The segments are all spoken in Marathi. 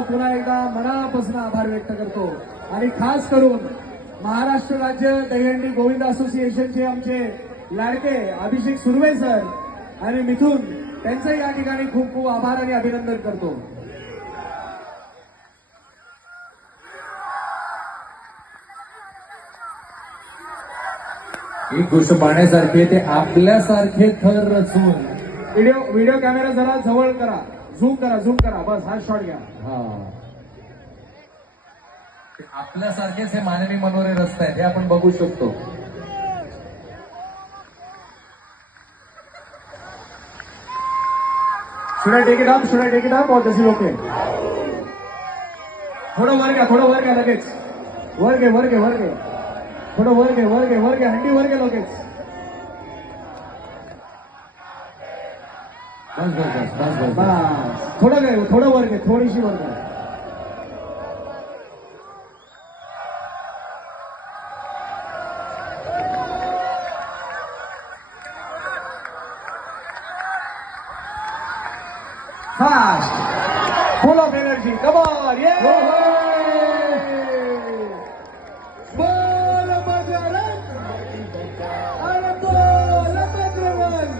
पुन्हा एकदा मनापासून आभार व्यक्त करतो आणि खास करून महाराष्ट्र राज्य दहीहंडी गोविंद असोसिएशनचे आमचे लाडके अभिषेक सुर्वे सर आणि मिथुन त्यांचं या ठिकाणी खूप खूप आभार आणि अभिनंदन करतो. एक गोष्ट पाहण्यासारखी ते आपल्यासारखे थर रचून व्हिडिओ कॅमेरा जरा जवळ करा, झूम करा, बस हा शॉट घ्या. आपल्यासारखेच हे मानवी मनोरे रस्ते आहेत हे आपण बघू शकतो. Should I take it up or this is okay? थोडं वर घ्या लगेच. वर घे थोडं वर घे हंडी वर घे लगेच. बस थोडं वर घे, थोडीशी वर घे. Fast, full of energy. Come on, yeah! Bola Bajrang, and bola Bajrang.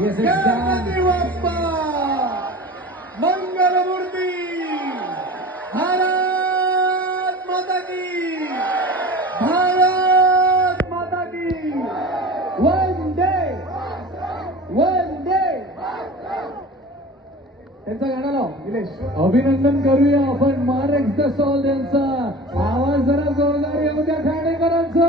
Yes, it's done. Ganpati Bappa, Mangalamurti, Bharat Mata ki, Bharat Mata ki. One day. त्यांचं गाणं लाव निलेश. अभिनंदन करूया आपण मार्क्स द सॉल यांचा. आवाज जरा जोरदार येऊ द्या ठाणेकरांचा.